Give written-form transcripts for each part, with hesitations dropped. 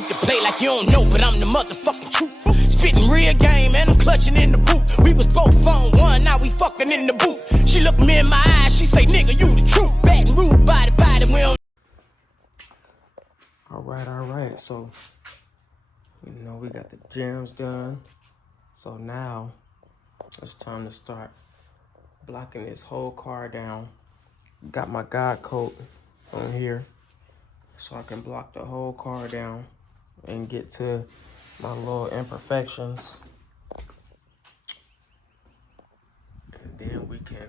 You can play like you don't know, but I'm the motherfucking truth. Spitting real game, and I'm clutching in the booth. We was both on one, now we fucking in the booth. She looked me in my eyes, she say, nigga, you the truth. Bad and rude, body, we don't. All right. So, we got the jams done. So now it's time to start blocking this whole car down. Got my God coat on here so I can block the whole car down and get to my little imperfections. And then we can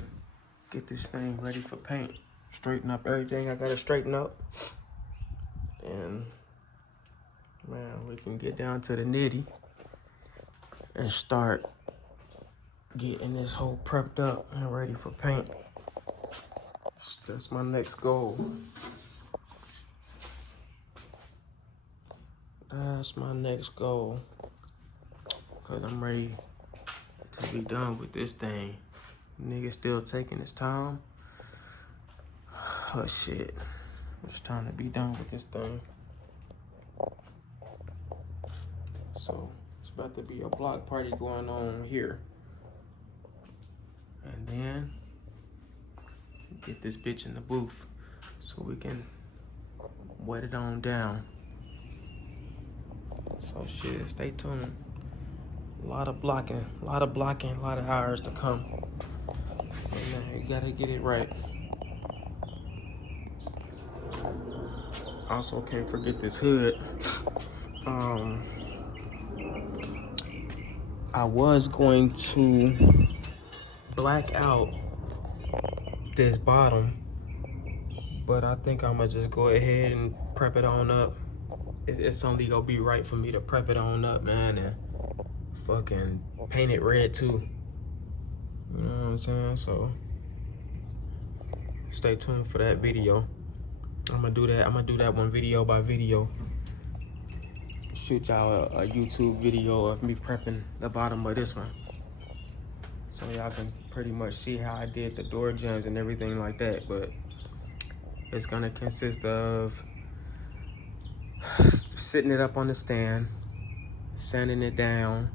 get this thing ready for paint. Straighten up everything I gotta straighten up. And man, we can get down to the nitty and start getting this whole prepped up and ready for paint. That's my next goal. That's my next goal. Cause I'm ready to be done with this thing. Nigga still taking his time. Oh shit. It's time to be done with this thing. So it's about to be a block party going on here. And then get this bitch in the booth so we can wet it on down. So shit, stay tuned. A lot of blocking, a lot of hours to come. And man, you gotta get it right. Also can't forget this hood. I was going to black out this bottom, but I think I'm gonna just go ahead and prep it on up. It's only gonna be right for me to prep it on up, man, and fucking paint it red too. You know what I'm saying? So stay tuned for that video. I'm gonna do that one video by video. Shoot y'all a YouTube video of me prepping the bottom of this one, so y'all can pretty much see how I did the door jambs and everything like that. But it's gonna consist of sitting it up on the stand, sanding it down,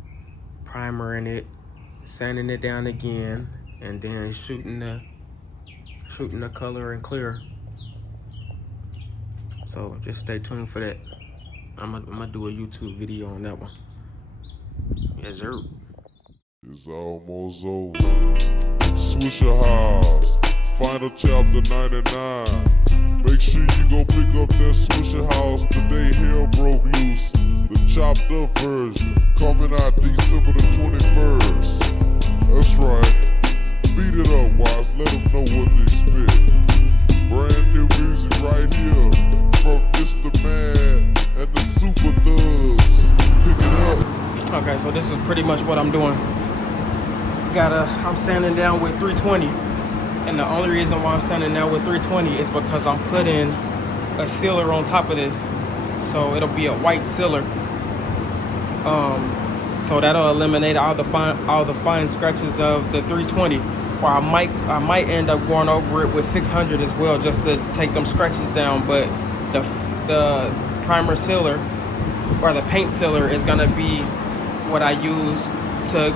primering it, sanding it down again, and then shooting the color and clear. So just stay tuned for that. I'm gonna do a YouTube video on that one. Yes, sir. It's almost over. Swisher House, final chapter 99. Make sure you go pick up that Swisher House today. Hell broke loose. The chopped up version coming out December the 21st. That's right. Beat it up, Watts. Let them know what to expect. Brand new music right here from Mr. Mad and the Super Thugs. Pick it up. Okay, so this is pretty much what I'm doing. I'm sanding down with 320, and the only reason why I'm sanding down with 320 is because I'm putting a sealer on top of this, so it'll be a white sealer. So that'll eliminate all the fine scratches of the 320. Or I might end up going over it with 600 as well, just to take them scratches down. But the primer sealer or the paint sealer is gonna be what I use to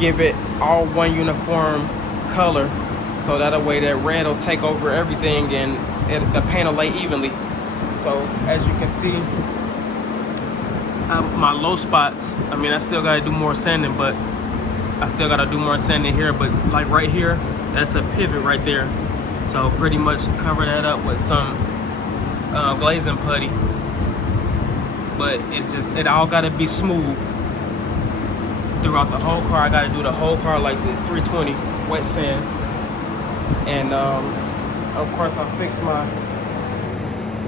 give it all one uniform color, so that way that red will take over everything and the paint will lay evenly. So as you can see, my low spots, I still gotta do more sanding, but I still gotta do more sanding here. But like right here, that's a pivot right there, so pretty much cover that up with some glazing putty. But it all gotta be smooth throughout the whole car. I gotta do the whole car like this, 320 wet sand. And of course I fixed my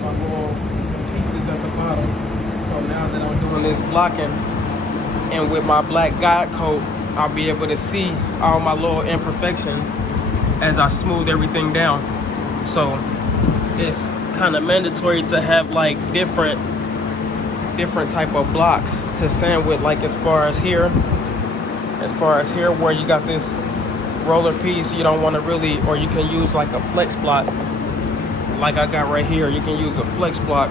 little pieces at the bottom. So now that I'm doing this blocking and with my black God coat, I'll be able to see all my little imperfections as I smooth everything down. So it's kind of mandatory to have like different type of blocks to sand with. Like as far as here where you got this roller piece, you don't want to really, or you can use like a flex block like I got right here. You can use a flex block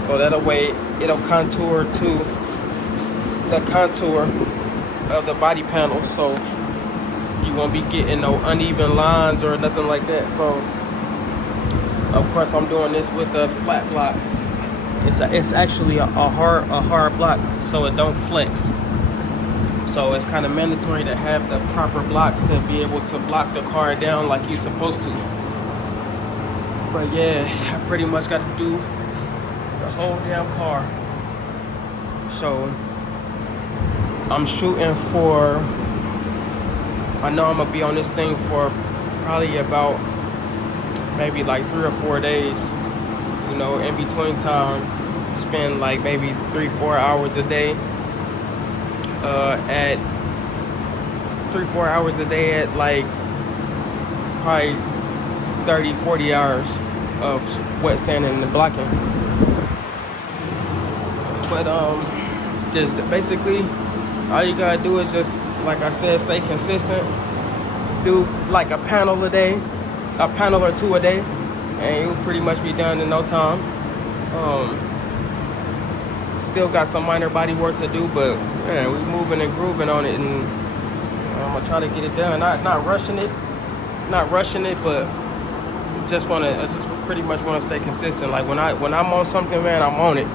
So that way it'll contour to the contour of the body panel, so you won't be getting no uneven lines or nothing like that. So of course I'm doing this with a flat block. It's actually a hard block, so it don't flex. So it's kind of mandatory to have the proper blocks to be able to block the car down like you're supposed to. But yeah, I pretty much got to do the whole damn car. So I'm shooting for, I know I'm gonna be on this thing for probably about maybe like 3 or 4 days. You know, in between time, spend like maybe 3-4 hours a day at 3-4 hours a day at like probably 30-40 hours of wet sanding and blocking. But just basically all you gotta do is just, like I said, stay consistent. Do like a panel a day, a panel or two a day, and you'll pretty much be done in no time. Still got some minor body work to do, but man, we moving and grooving on it, and I'm gonna try to get it done. Not rushing it, but I just pretty much want to stay consistent. Like when I'm on something, man, I'm on it,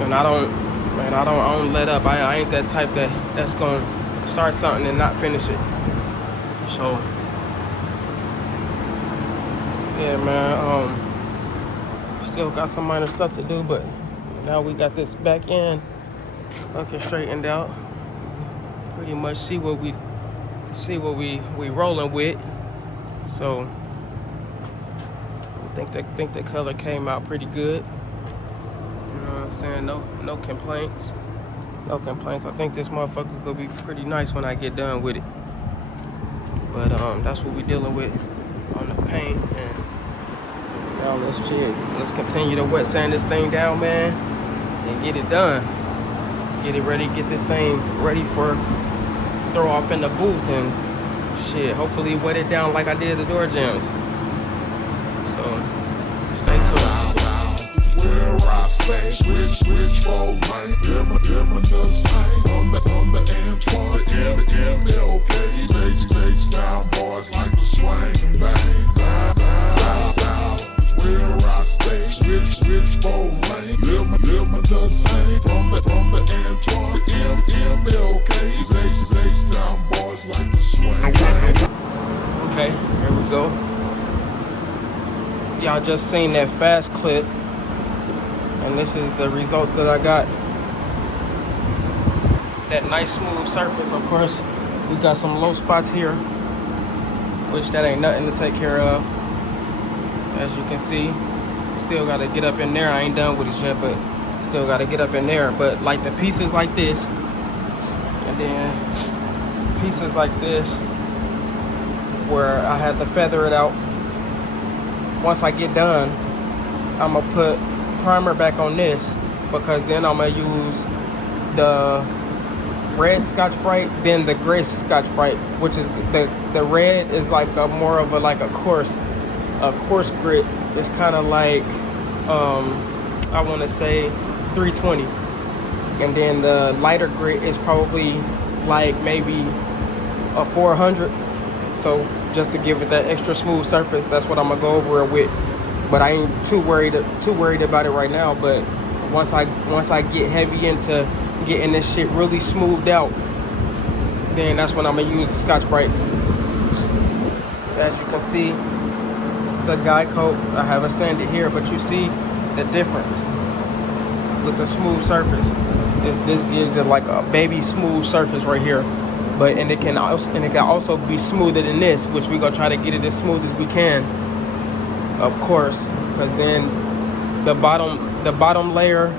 and I don't let up. I ain't that type that's gonna start something and not finish it. So yeah, man, still got some minor stuff to do, but now we got this back end looking straightened out. Pretty much see what we rolling with. So I think the color came out pretty good. You know what I'm saying? No complaints. No complaints. I think this motherfucker could be pretty nice when I get done with it. But that's what we dealing with on the paint. And now let's continue to wet sand this thing down, man, and get it done. Get it ready, get this thing ready for throw off in the booth and shit. Hopefully wet it down like I did the door jams. So stay tuned. Where I stay, switch for lane, them the same. On the Antoine, the MLK, H down boys like to swing, bang, south. Where I stay, switch for lane, them the same. From the Antoine, the MLK, H down boys like to swing, bang. Okay, here we go. Y'all just seen that fast clip, and this is the results that I got. That nice smooth surface. Of course, we got some low spots here, which that ain't nothing to take care of. As you can see, still gotta get up in there. I ain't done with it yet, but still gotta get up in there. But like the pieces like this, and then pieces like this, where I had to feather it out. Once I get done, I'm gonna put primer back on this, because then I'm gonna use the red Scotch-Brite, then the gray Scotch-Brite, which is the red is like a more of a coarse grit. It's kind of like I want to say 320, and then the lighter grit is probably like maybe a 400. So just to give it that extra smooth surface, that's what I'm gonna go over it with. But I ain't too worried about it right now. But once I get heavy into getting this shit really smoothed out, then that's when I'm gonna use the Scotch-Brite. As you can see, the guy coat, I haven't sanded here, but you see the difference with the smooth surface. This gives it like a baby smooth surface right here. But it can also be smoother than this, which we're gonna try to get it as smooth as we can, of course, because then the bottom layer,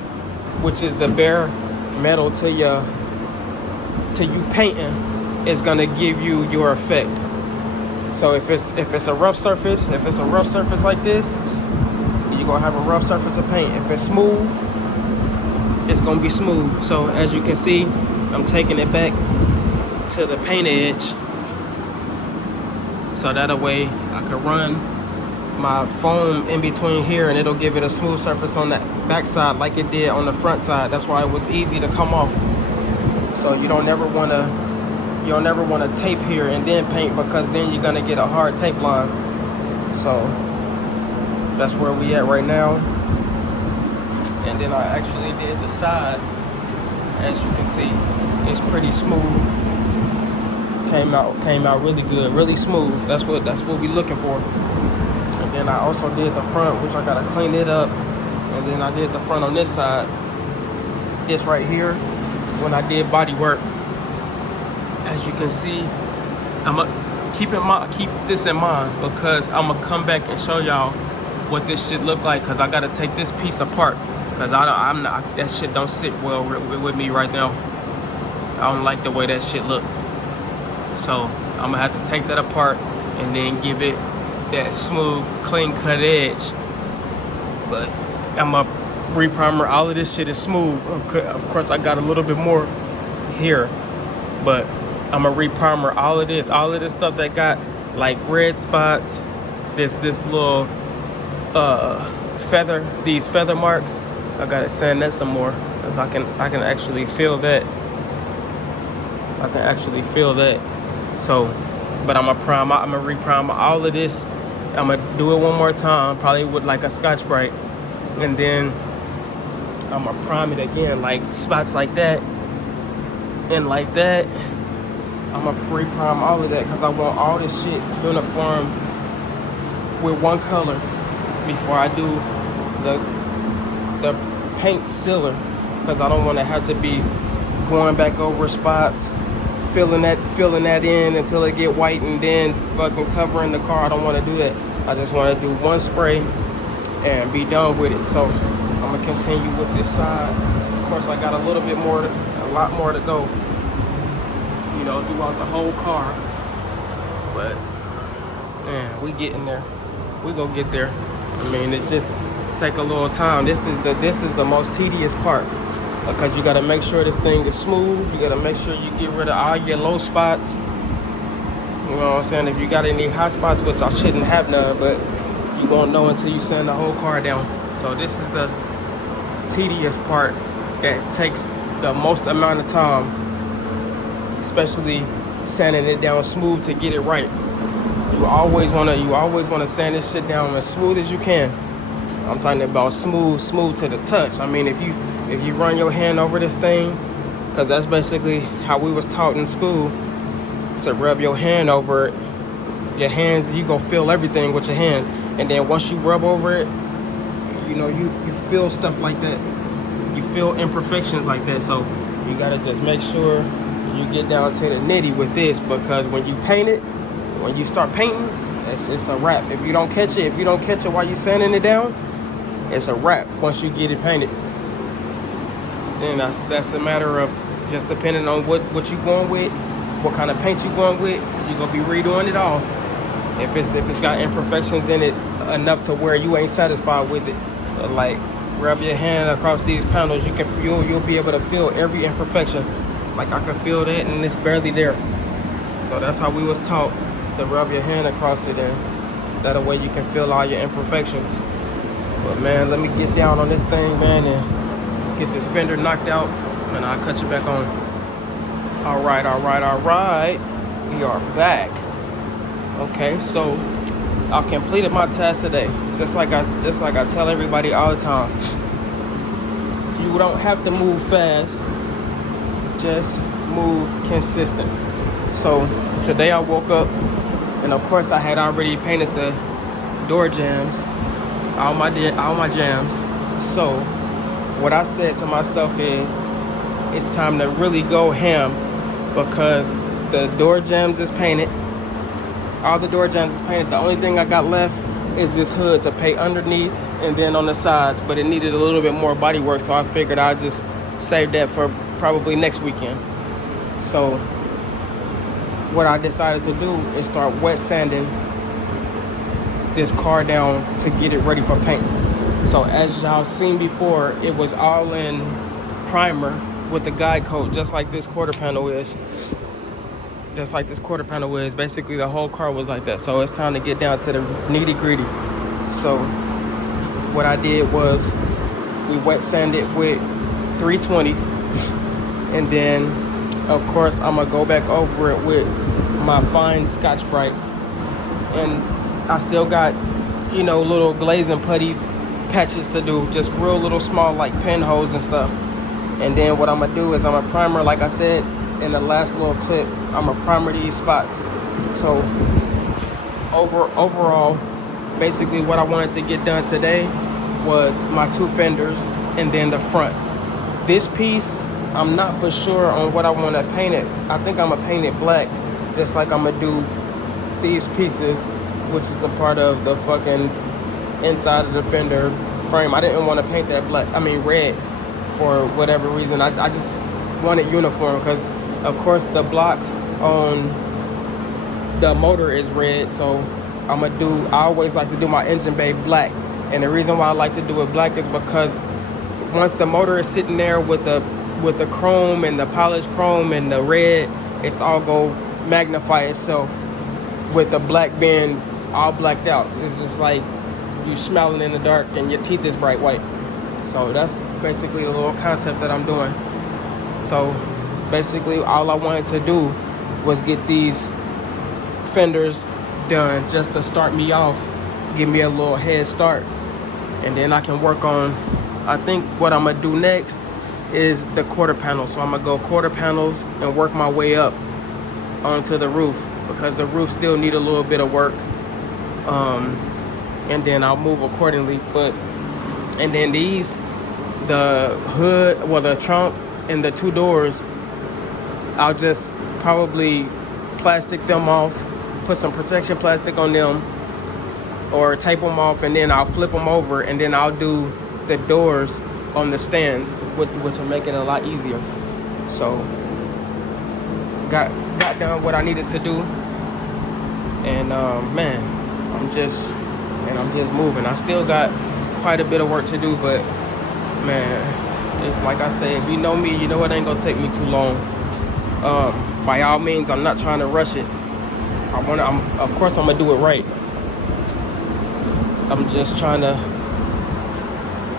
which is the bare metal to you painting, is gonna give you your effect. So if it's a rough surface, like this, you're gonna have a rough surface of paint. If it's smooth, it's gonna be smooth. So as you can see, I'm taking it back to the paint edge, so that way I can run my foam in between here, and it'll give it a smooth surface on that backside like it did on the front side. That's why it was easy to come off. So you don't never want to tape here and then paint, because then you're gonna get a hard tape line. So that's where we at right now. And then I actually did the side. As you can see, it's pretty smooth. Came out really good, really smooth. That's what we looking for. And then I also did the front, which I gotta clean it up. And then I did the front on this side. This right here, when I did body work. As you can see, I'ma keep this in mind, because I'ma come back and show y'all what this shit look like, because I gotta take this piece apart, because that shit don't sit well with me right now. I don't like the way that shit look. So I'm gonna have to take that apart and then give it that smooth, clean cut edge. But I'm gonna re-primer. All of this shit is smooth. Of course, I got a little bit more here, but I'm gonna re-primer all of this stuff that got like red spots, this little these feather marks. I gotta sand that some more, because I can actually feel that. I can actually feel that. So, but I'm gonna re-primer all of this. I'm gonna do it one more time, probably with like a Scotch-Brite, and then I'm gonna prime it again, like spots like that and like that. I'm gonna pre-prime all of that, because I want all this shit uniform with one color before I do the paint sealer, because I don't want to have to be going back over spots, filling that in until it get white and then fucking covering the car. I don't want to do that. I just want to do one spray and be done with it. So I'm gonna continue with this side. Of course, I got a lot more to go, you know, throughout the whole car. But man, we getting there. We gonna get there. I mean, it just take a little time. This is the most tedious part, because you gotta make sure this thing is smooth. You gotta make sure you get rid of all your low spots. You know what I'm saying? If you got any hot spots, which I shouldn't have none, but you won't know until you sand the whole car down. So this is the tedious part that takes the most amount of time, especially sanding it down smooth to get it right. You always wanna sand this shit down as smooth as you can. I'm talking about smooth to the touch. I mean, if you run your hand over this thing, because that's basically how we was taught in school, to rub your hand over it. Your hands, you gonna feel everything with your hands, and then once you rub over it, you know, you feel stuff like that. You feel imperfections like that. So you gotta just make sure you get down to the nitty with this, because when you paint it, when you start painting, it's a wrap. If you don't catch it while you sanding it down, it's a wrap once you get it painted. Then that's a matter of just depending on what you going with, what kind of paint you going with. You're gonna be redoing it all. If it's got imperfections in it enough to where you ain't satisfied with it, like rub your hand across these panels, you'll be able to feel every imperfection. Like I can feel that, and it's barely there. So that's how we was taught, to rub your hand across it, and that way you can feel all your imperfections. But man, let me get down on this thing, man, and get this fender knocked out, and I'll cut you back on. All right. We are back. Okay, so I completed my task today. Just like I tell everybody all the time. You don't have to move fast, just move consistent. So today I woke up, and of course I had already painted the door jambs, all my jams. So what I said to myself is, it's time to really go ham, because the door jambs is painted. All the door jambs is painted. The only thing I got left is this hood to paint underneath and then on the sides, but it needed a little bit more body work, so I figured I'd just save that for probably next weekend. So what I decided to do is start wet sanding this car down to get it ready for paint. So as y'all seen before, it was all in primer with the guide coat, just like this quarter panel is. Basically the whole car was like that. So it's time to get down to the nitty gritty. So what I did was we wet sanded with 320, and then of course I'm gonna go back over it with my fine Scotch-Brite, and I still got, you know, little glaze and putty patches to do, just real little small like pinholes and stuff. And then what I'm gonna do is I'm gonna primer, like I said in the last little clip, I'm gonna primer these spots. So overall, basically what I wanted to get done today was my two fenders and then the front. This piece, I'm not for sure on what I want to paint it. I think I'm gonna paint it black, just like I'm gonna do these pieces, which is the part of the fucking inside of the fender frame. I didn't want to paint that red for whatever reason. I just wanted uniform, because of course the block on the motor is red, so I always like to do my engine bay black. And the reason why I like to do it black is because once the motor is sitting there with the chrome and the polished chrome and the red, it's all go magnify itself, with the black being all blacked out. It's just like you smelling in the dark and your teeth is bright white. So that's basically the little concept that I'm doing. So basically all I wanted to do was get these fenders done just to start me off, give me a little head start, and then I can work on, I think what I'm gonna do next is the quarter panel. So I'm gonna go quarter panels and work my way up onto the roof, because the roof still need a little bit of work, and then I'll move accordingly. And then the hood, well, the trunk and the two doors, I'll just probably plastic them off, put some protection plastic on them, or tape them off, and then I'll flip them over, and then I'll do the doors on the stands, which will make it a lot easier. So got done what I needed to do, and I'm just moving. I still got quite a bit of work to do, but man, like I say, if you know me, you know it ain't gonna take me too long. By all means, I'm not trying to rush it. Of course I'm gonna do it right. I'm just trying to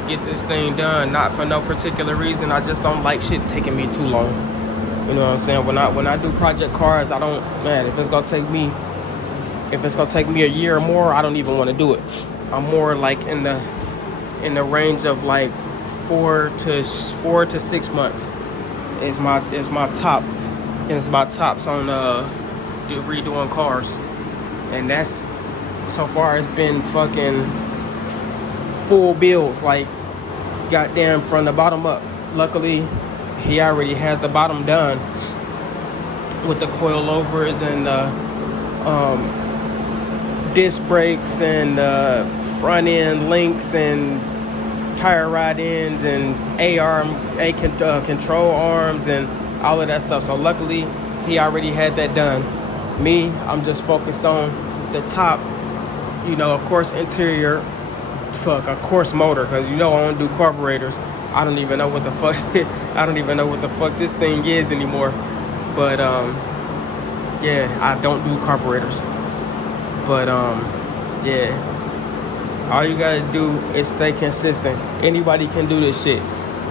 get this thing done, not for no particular reason. I just don't like shit taking me too long. You know what I'm saying? When I do project cars, I don't, man, if it's gonna take me a year or more, I don't even want to do it. I'm more like in the range of like 4 to 6 months is my top. It's my tops on redoing cars, and that's, so far it's been fucking full builds, like goddamn from the bottom up. Luckily he already had the bottom done with the coilovers and disc brakes and front end links and tire rod ends and control arms and all of that stuff. So luckily he already had that done. Me, I'm just focused on the top, you know, of course interior, of course motor, because you know I don't do carburetors. I don't even know what the fuck this thing is anymore. But yeah, I don't do carburetors. But yeah, all you gotta do is stay consistent. Anybody can do this shit.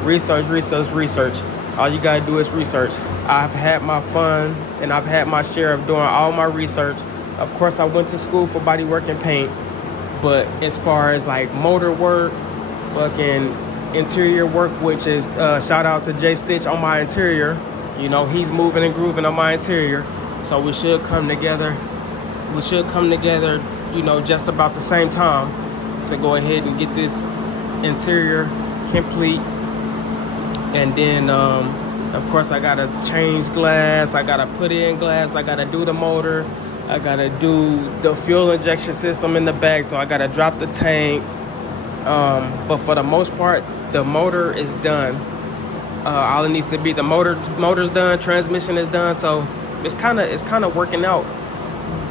Research. All you gotta do is research. I've had my fun and I've had my share of doing all my research. Of course, I went to school for body work and paint, but as far as like motor work, fucking interior work, which is shout out to Jay Stitch on my interior. You know, he's moving and grooving on my interior, so we should come together. You know, just about the same time to go ahead and get this interior complete. And then of course I gotta change glass, I gotta put in glass, I gotta do the motor, I gotta do the fuel injection system in the back, so I gotta drop the tank. But for the most part, the motor is done. All it needs to be, the motor's done, transmission is done, so it's kind of working out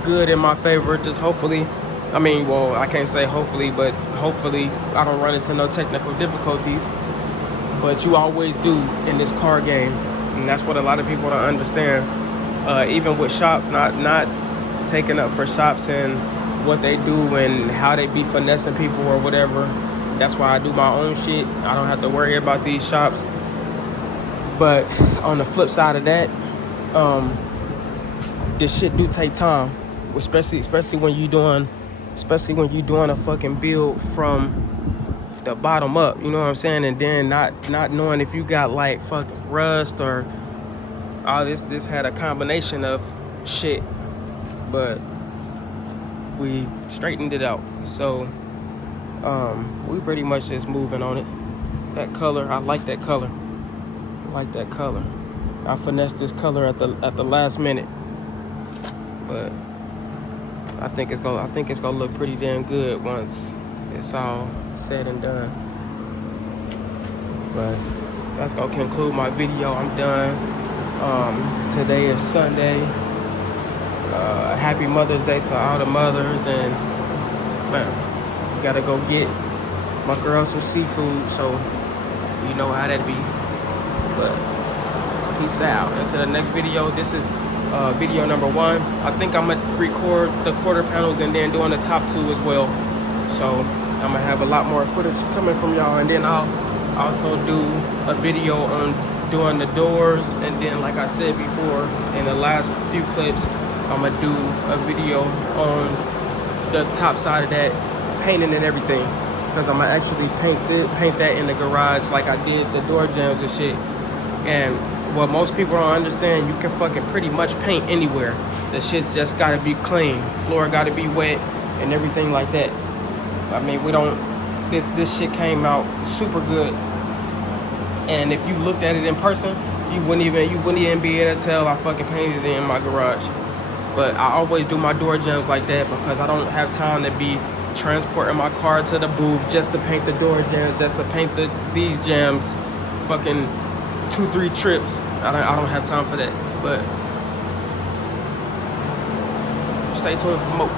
good in my favor. Just hopefully, I can't say hopefully, but hopefully I don't run into no technical difficulties. But you always do in this car game, and that's what a lot of people don't understand. Even with shops, not taking up for shops and what they do and how they be finessing people or whatever. That's why I do my own shit. I don't have to worry about these shops. But on the flip side of that, this shit do take time, especially when you doing a fucking build from the bottom up. You know what I'm saying? And then not knowing if you got like fucking rust or all this. This had a combination of shit, but we straightened it out. So we pretty much just moving on it. That color, I like that color. I finessed this color at the last minute, but I think it's gonna look pretty damn good once it's all said and done. But that's gonna conclude my video. I'm done. Today is Sunday. Happy Mother's Day to all the mothers, and man, gotta go get my girl some seafood, so you know how that be. But peace out. Until the next video. This is video number 1. I think I'm gonna record the quarter panels and then doing the top 2 as well. So I'm gonna have a lot more footage coming from y'all, and then I'll also do a video on doing the doors, and then like I said before in the last few clips, I'm gonna do a video on the top side of that, painting and everything, because I'm gonna actually paint that in the garage like I did the door jambs and shit. And what most people don't understand, you can fucking pretty much paint anywhere. The shit's just gotta be clean, floor gotta be wet, and everything like that. I mean, we don't. This shit came out super good, and if you looked at it in person, you wouldn't even be able to tell I fucking painted it in my garage. But I always do my door jambs like that because I don't have time to be transporting my car to the booth just to paint the door jambs, just to paint these jambs, fucking 2-3 trips. I don't have time for that. But stay tuned for more.